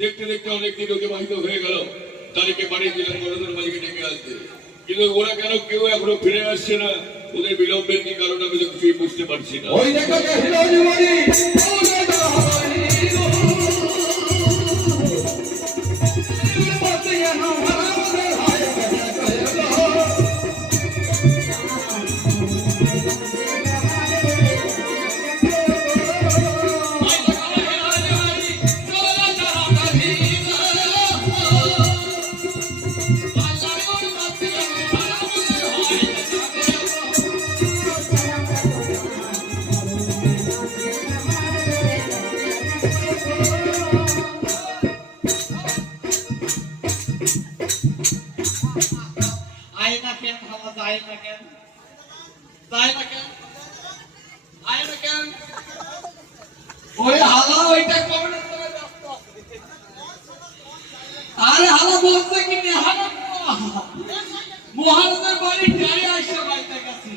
দেখতে দেখতে অনেকদিন অতিবাহিত হয়ে গেল। তাদেরকে বাড়ি দিলাম গণধর মালিকে ডেকে আসতে, কিন্তু ওরা কেন কেউ এখনো ফিরে আসছে না? ওদের বিলম্বের কি কারণ আমি কিছুই বুঝতে পারছি না। মহারাজের বাড়ি যাই আসে বাড়িতে গেছে